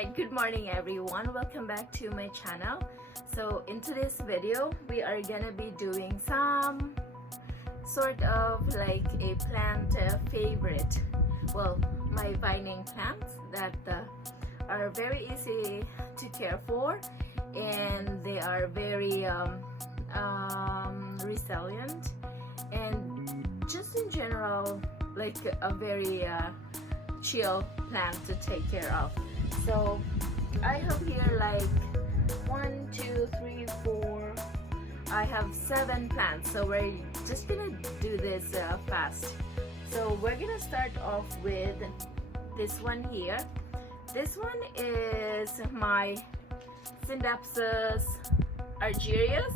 Alright, good morning everyone. Welcome back to my channel. So in today's video, we are gonna be doing some sort of like a plant favorite. Well, my vining plants that are very easy to care for, and they are very resilient, and just in general like a very chill plant to take care of. So I have here like 1, 2, 3, 4. I have 7 plants, so we're just gonna do this fast. So we're gonna start off with this one here. This one is my Scindapsus argyraeus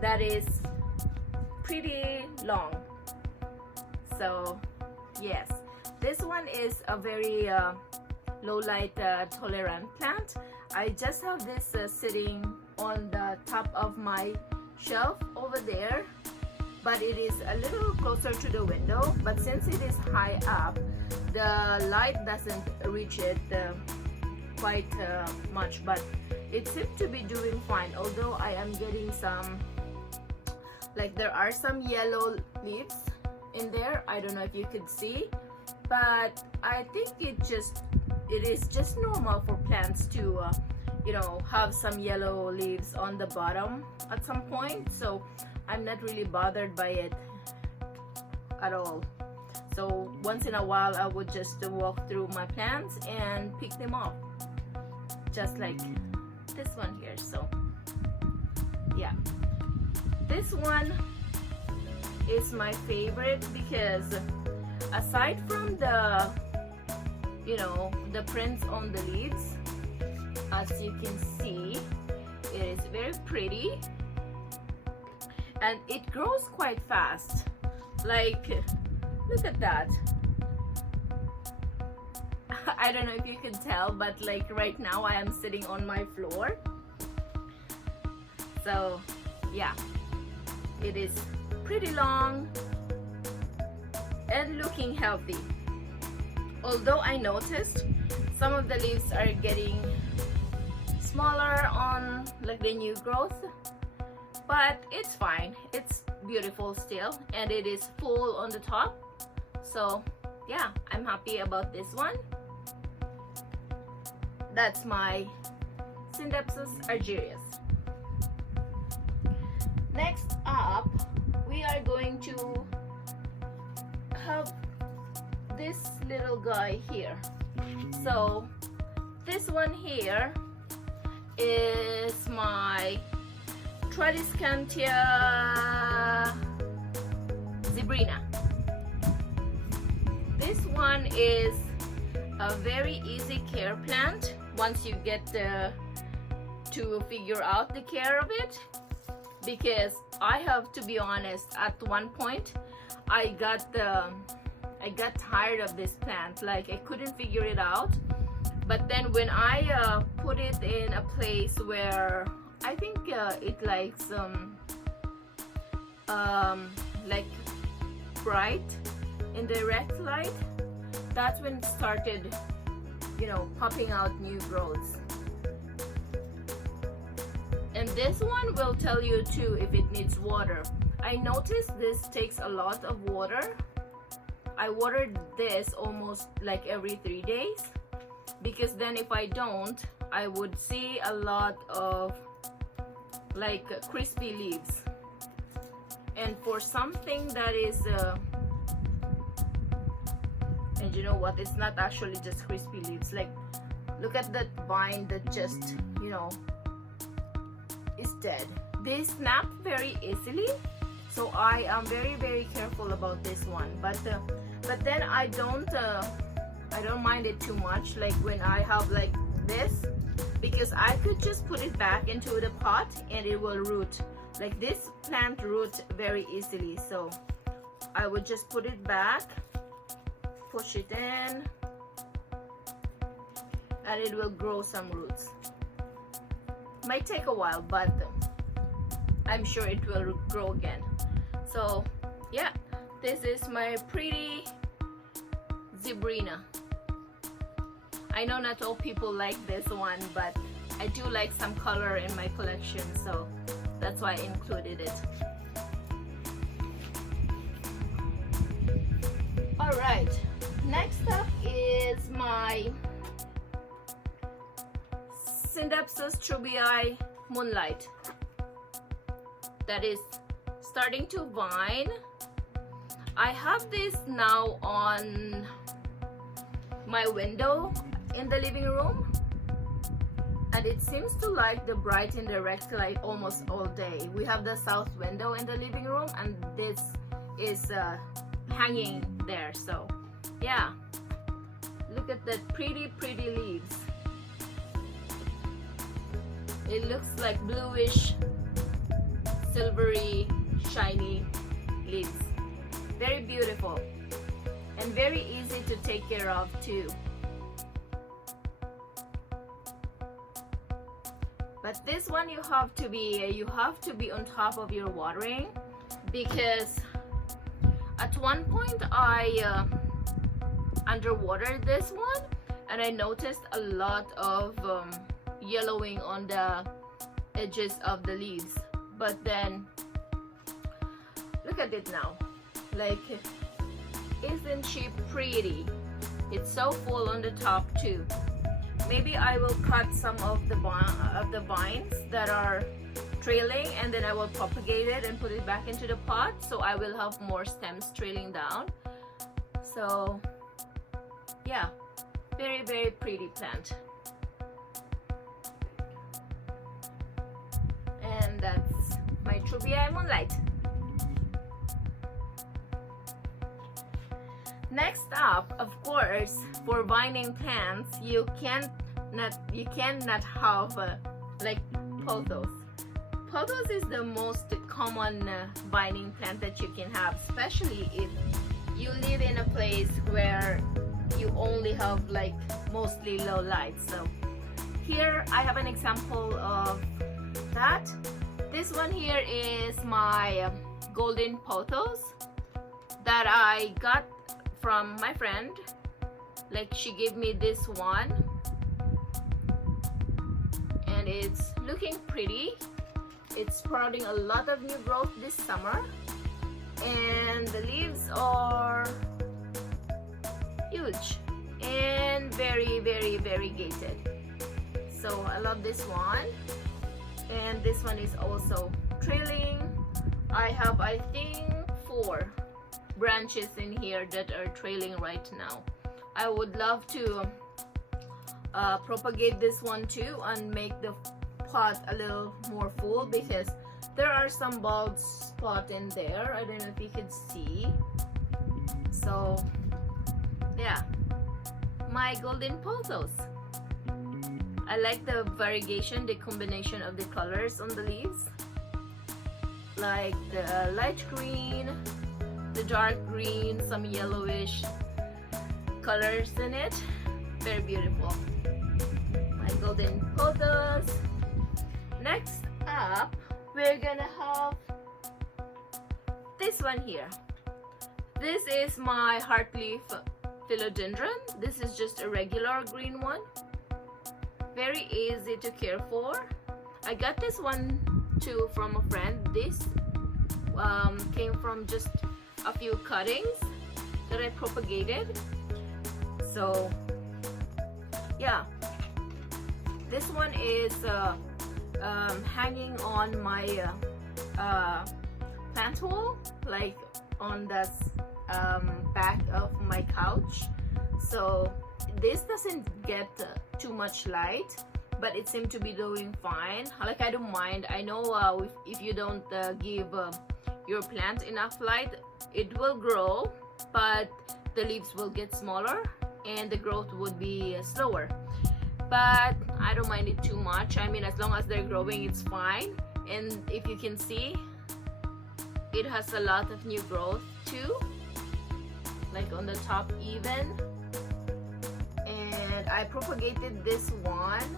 that is pretty long. So yes, this one is a very low light tolerant plant. I just have this sitting on the top of my shelf over there, but it is a little closer to the window. But since it is high up, the light doesn't reach it quite much, but it seems to be doing fine, although I am getting some, like there are some yellow leaves in there. I don't know if you could see, but I think it is just normal for plants to you know, have some yellow leaves on the bottom at some point. So I'm not really bothered by it at all. So once in a while I would just walk through my plants and pick them up, just like this one here. So yeah, this one is my favorite because aside from the, you know, the prints on the leaves, as you can see, it is very pretty and it grows quite fast. Like, look at that. I don't know if you can tell, but like right now I am sitting on my floor. So yeah, it is pretty long and looking healthy. Although I noticed some of the leaves are getting smaller on like the new growth, but it's fine. It's beautiful still, and it is full on the top. So yeah, I'm happy about this one. That's my Scindapsus argyraeus. Next up, we are going to have this little guy here. So this one here is my Tradescantia zebrina. This one is a very easy care plant once you get to figure out the care of it, because I have to be honest, at one point I got tired of this plant. Like I couldn't figure it out. But then when I put it in a place where I think it likes like bright indirect light, that's when it started, you know, popping out new growths. And this one will tell you too if it needs water. I noticed this takes a lot of water. I watered this almost like every 3 days, because then if I don't, I would see a lot of like crispy leaves. And for something that is and you know what, it's not actually just crispy leaves. Like look at that vine that just, you know, is dead. They snap very easily, so I am very careful about this one. But then I don't mind it too much, like when I have like this, because I could just put it back into the pot and it will root. Like this plant roots very easily, so I would just put it back, push it in, and it will grow some roots. Might take a while, but I'm sure it will grow again. So yeah, this is my pretty zebrina. I know not all people like this one, but I do like some color in my collection, so that's why I included it. Alright, next up is my Scindapsus trubii Moonlight that is starting to vine. I have this now on my window in the living room, and it seems to like the bright and direct light almost all day. We have the south window in the living room, and this is hanging there. So yeah, look at the pretty leaves. It looks like bluish, silvery, shiny leaves. Very beautiful and very easy to take care of too. But this one you have to be on top of your watering, because at one point I underwatered this one and I noticed a lot of yellowing on the edges of the leaves. But then look at it now, like, isn't she pretty? It's so full on the top too. Maybe I will cut some of the vines that are trailing, and then I will propagate it and put it back into the pot, so I will have more stems trailing down. So yeah, very pretty plant. And that's my Trubii Moonlight. Next up, of course, for vining plants, you cannot have like pothos. Pothos is the most common vining plant that you can have, especially if you live in a place where you only have like mostly low light. So here I have an example of that. This one here is my golden pothos that I got from my friend. Like, she gave me this one, and it's looking pretty. It's sprouting a lot of new growth this summer, and the leaves are huge and very variegated. So I love this one, and this one is also trailing. I have, I think, 4 branches in here that are trailing right now. I would love to propagate this one too and make the pot a little more full, because there are some bald spot in there. I don't know if you could see. So yeah, my golden pothos. I like the variegation, the combination of the colors on the leaves, like the light green, the dark green, some yellowish colors in it. Very beautiful. My golden pothos. Next up, we're gonna have this one here. This is my heartleaf philodendron. This is just a regular green one. Very easy to care for. I got this one too from a friend. This came from just a few cuttings that I propagated. So yeah, this one is hanging on my plant wall, like on the back of my couch. So this doesn't get too much light, but it seemed to be doing fine. Like, I don't mind. I know if you don't give your plant enough light, it will grow, but the leaves will get smaller and the growth would be slower. But I don't mind it too much. I mean, as long as they're growing, it's fine. And if you can see, it has a lot of new growth too, like on the top even. And I propagated this one,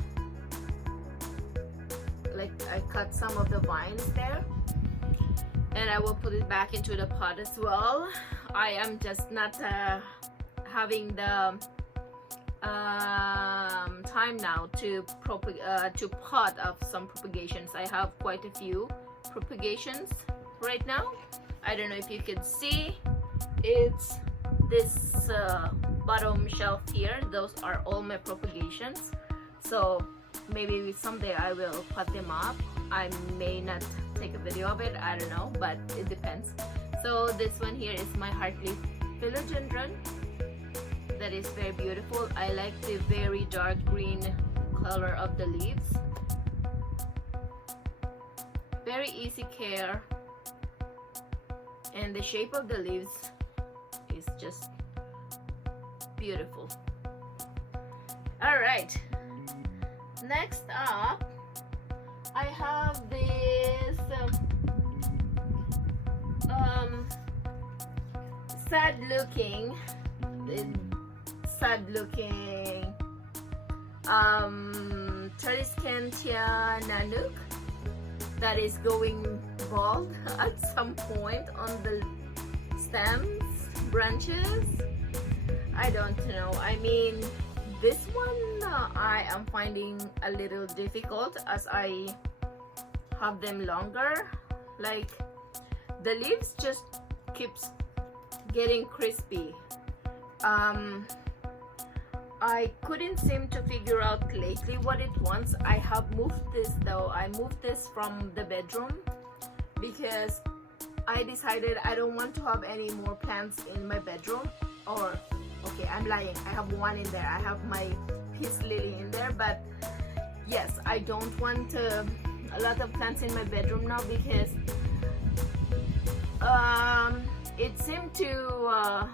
like I cut some of the vines there, and I will put it back into the pot as well. I am just not having the time now to pot of some propagations. I have quite a few propagations right now. I don't know if you can see, it's this bottom shelf here. Those are all my propagations. So maybe someday I will pot them up. I may not take a video of it, I don't know, but it depends. So this one here is my heartleaf philodendron. That is very beautiful. I like the very dark green color of the leaves. Very easy care, and the shape of the leaves is just beautiful. All right, next up I have this sad looking Tradescantia nanook that is going bald at some point on the stems, branches. I don't know. I mean, this one I am finding a little difficult as I have them longer. Like, the leaves just keeps getting crispy. I couldn't seem to figure out lately what it wants. I have moved this though. I moved this from the bedroom because I decided I don't want to have any more plants in my bedroom. Or, okay, I'm lying. I have one in there. I have my peace lily in there, but yes, I don't want a lot of plants in my bedroom now because it seemed to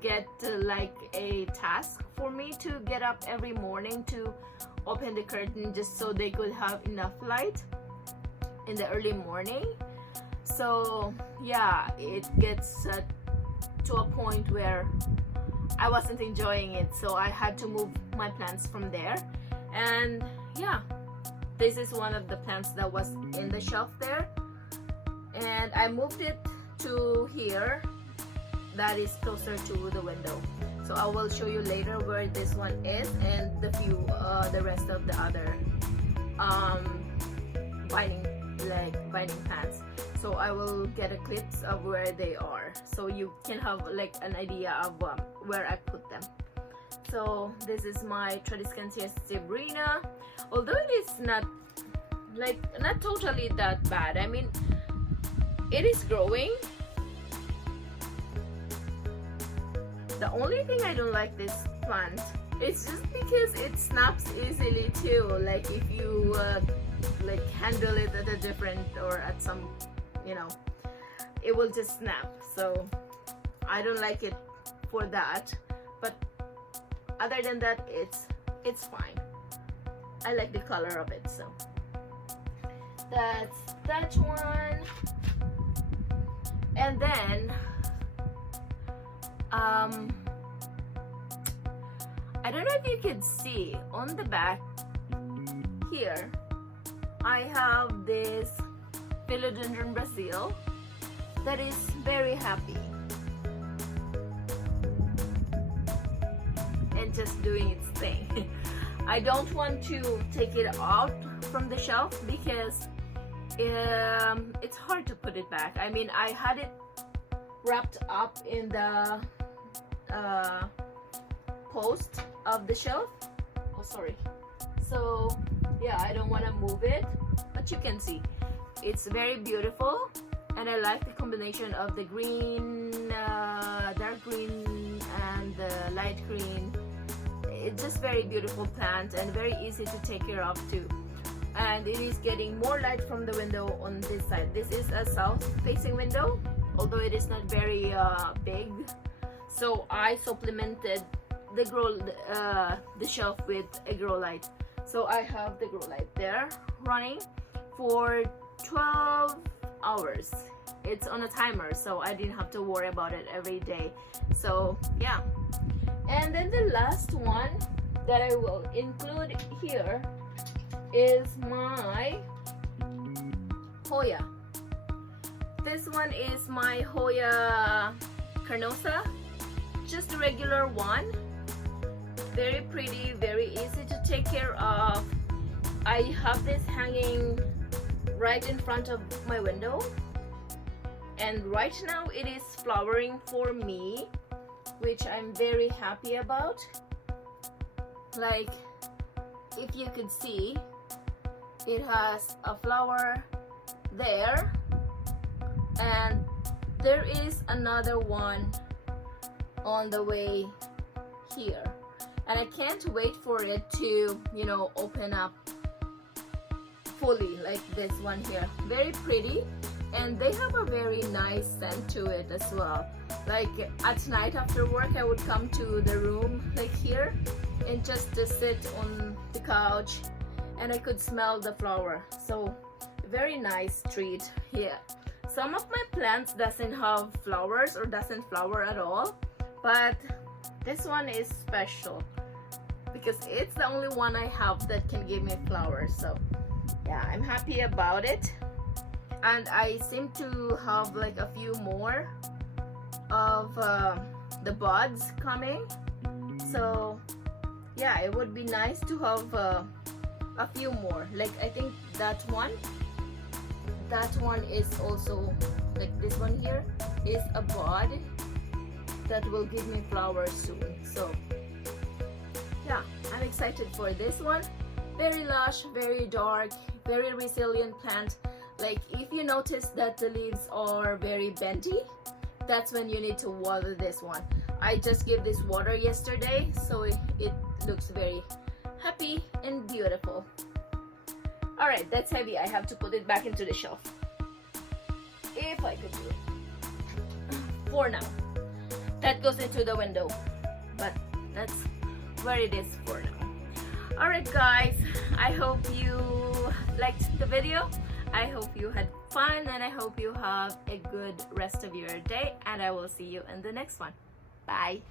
get like a task for me to get up every morning to open the curtain just so they could have enough light in the early morning. So yeah, it gets to a point where I wasn't enjoying it, so I had to move my plants from there. And yeah, this is one of the plants that was in the shelf there, and I moved it to here that is closer to the window. So I will show you later where this one is and the rest of the other binding plants. So I will get a clips of where they are, so you can have like an idea of where I put them. So this is my Tradescantia zebrina. Although it is not totally that bad. I mean, it is growing. The only thing I don't like this plant is just because it snaps easily too. Like if you like handle it at a different or at some, you know, it will just snap. So I don't like it for that. But other than that, it's fine. I like the color of it. So that's that one. And then I don't know if you can see on the back here, I have this Philodendron Brazil that is very happy and just doing its thing. I don't want to take it out from the shelf because it's hard to put it back. I mean, I had it wrapped up in the post of the shelf. Oh, sorry. So yeah, I don't want to move it, but you can see it's very beautiful, and I like the combination of the green, dark green and the light green. It's just very beautiful plant and very easy to take care of too. And it is getting more light from the window on this side. This is a south facing window, although it is not very big. So I supplemented the shelf with a grow light. So I have the grow light there running for 12 hours. It's on a timer, so I didn't have to worry about it every day. So yeah. And then the last one that I will include here is my Hoya. This one is my Hoya carnosa, just a regular one. very pretty, very easy to take care of. I have this hanging right in front of my window, and right now it is flowering for me, which I'm very happy about. Like, if you could see, it has a flower there, and there is another one on the way here, and I can't wait for it to, you know, open up fully, like this one here. Very pretty, and they have a very nice scent to it as well. Like at night after work, I would come to the room like here and just to sit on the couch, and I could smell the flower. So very nice treat here. Some of my plants doesn't have flowers or doesn't flower at all, but this one is special because it's the only one I have that can give me flowers. So yeah, I'm happy about it. And I seem to have like a few more of the buds coming. So yeah, it would be nice to have a few more. Like I think that one is also, like this one here is a bud that will give me flowers soon. So yeah, I'm excited for this one. Very lush, very dark, very resilient plant. Like if you notice that the leaves are very bendy, that's when you need to water this one. I just gave this water yesterday, so it looks very happy and beautiful. Alright, that's heavy. I have to put it back into the shelf. If I could do it. For now. That goes into the window. But that's where it is for now. Alright guys, I hope you liked the video. I hope you had fun, and I hope you have a good rest of your day, and I will see you in the next one. Bye.